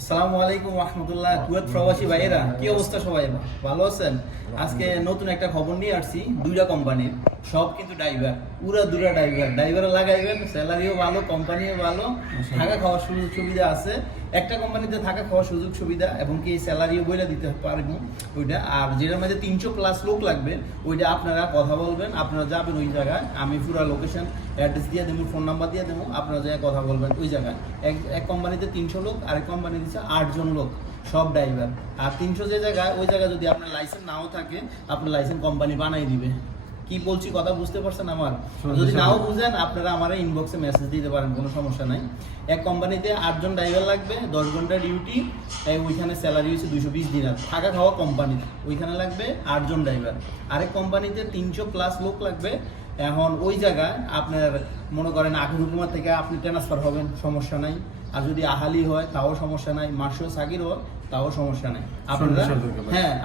আসসালামু আলাইকুম রাহমাতুল্লাহ। কুয়েত প্রবাসী ভাইয়েরা, কি অবস্থা? সবাই ভালো আছেন? আজকে নতুন একটা খবর নিয়ে আসছি। দুইটা কোম্পানির, সব কিন্তু ড্রাইভার, পুরা দুরা ড্রাইভার লাগাইবেন, স্যালারিও ভালো, কোম্পানিও ভালো, থাকা খাওয়ার সুযোগ সুবিধা আছে। একটা কোম্পানিতে থাকা খাওয়ার সুযোগ সুবিধা এবং কি স্যালারিও বইলে দিতে পারবো ওইটা। আর যেটার মধ্যে 300 প্লাস লোক লাগবে, ওইটা আপনারা কথা বলবেন, আপনারা যাবেন ওই জায়গায়। আমি পুরো লোকেশন অ্যাড্রেস দিয়ে দেবো, ফোন নাম্বার দিয়ে দেবো, আপনারা যাই কথা বলবেন ওই জায়গায়। এক কোম্পানিতে 300 লোক, আরেক কোম্পানি দিচ্ছে 8 জন লোক, সব ড্রাইভার। আর 300 যে জায়গায়, ওই জায়গায় যদি আপনার লাইসেন্স নাও থাকে, আপনার লাইসেন্স কোম্পানি বানাই দিবে। কি বলছি কথা বুঝতে পারছেন আমার? যদি নাও বুঝেন, আপনারা আমার ইনবক্সে মেসেজ দিতে পারেন, কোনো সমস্যা নাই। এক কোম্পানিতে 8 জন ড্রাইভার লাগবে, 10 ঘন্টা ডিউটি, ওইখানে স্যালারি হচ্ছে 220 দিনার, থাকা খাওয়া কোম্পানিতে, ওইখানে লাগবে 8 জন ড্রাইভার। আরেক কোম্পানিতে 300 প্লাস লোক লাগবে। এখন ওই জায়গায় আপনার মনে করেন আখির হুকুমার থেকে আপনি ট্রান্সফার হবেন, সমস্যা নাই। আর যদি আহালি হয় তাও সমস্যা নাই, মার্শাল সাগির হয় তাও সমস্যা নাই। আপনারা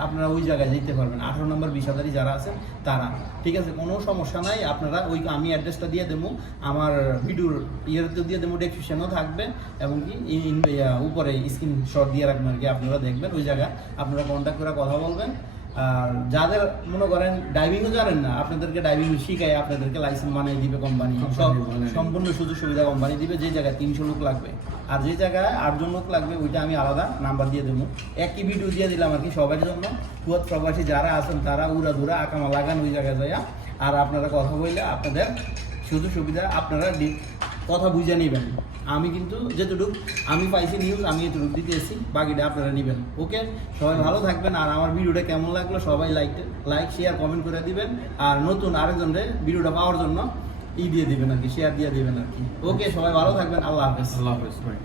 আপনারা ওই জায়গায় যেতে পারবেন। 18 নম্বর 20,000 যারা আছেন তারা, ঠিক আছে, কোনো সমস্যা নাই। আপনারা ওই, আমি অ্যাড্রেসটা দিয়ে দেবো, আমার ভিডিওর ইয়েতে দিয়ে দেবো, ডেসক্রিপশনও থাকবে, এবং কি উপরে স্ক্রিনশট দিয়ে রাখবেন আর কি। আপনারা দেখবেন ওই জায়গায়, আপনারা কন্ট্যাক্ট করে কথা বলবেন। আর যাদের মনে করেন ড্রাইভিংও জানেন না, আপনাদেরকে ড্রাইভিং শিখায়, আপনাদেরকে লাইসেন্স বানিয়ে দিবে কোম্পানি, সম্পূর্ণ সুযোগ সুবিধা কোম্পানি দিবে। যে জায়গায় 300 লোক লাগবে আর যে জায়গায় 8 জন লোক লাগবে, ওইটা আমি আলাদা নাম্বার দিয়ে দেবো। একই ভিডিও দিয়ে দিলাম আর কি সবার জন্য। কুয়েত প্রবাসী যারা আছেন তারা উড়া দুরা আকামা লাগান ওই জায়গায় যাইয়া। আর আপনারা কথা বললে আপনাদের সুযোগ সুবিধা আপনারা কথা বুঝে নেবেন। আমি কিন্তু যেটুকু আমি পাইছি নিউজ, আমি এটুকু দিতে এসেছি, বাকিটা আপনারা নেবেন। ওকে, সবাই ভালো থাকবেন। আর আমার ভিডিওটা কেমন লাগলো সবাই লাইক শেয়ার কমেন্ট করে দিবেন। আর নতুন আরেকজনের ভিডিওটা পাওয়ার জন্য দিয়ে দিবেন আর কি, শেয়ার দিয়ে দিবেন আর কি। ওকে, সবাই ভালো থাকবেন। আল্লাহ হাফেজ। আল্লাহ হাফেজ ভাই।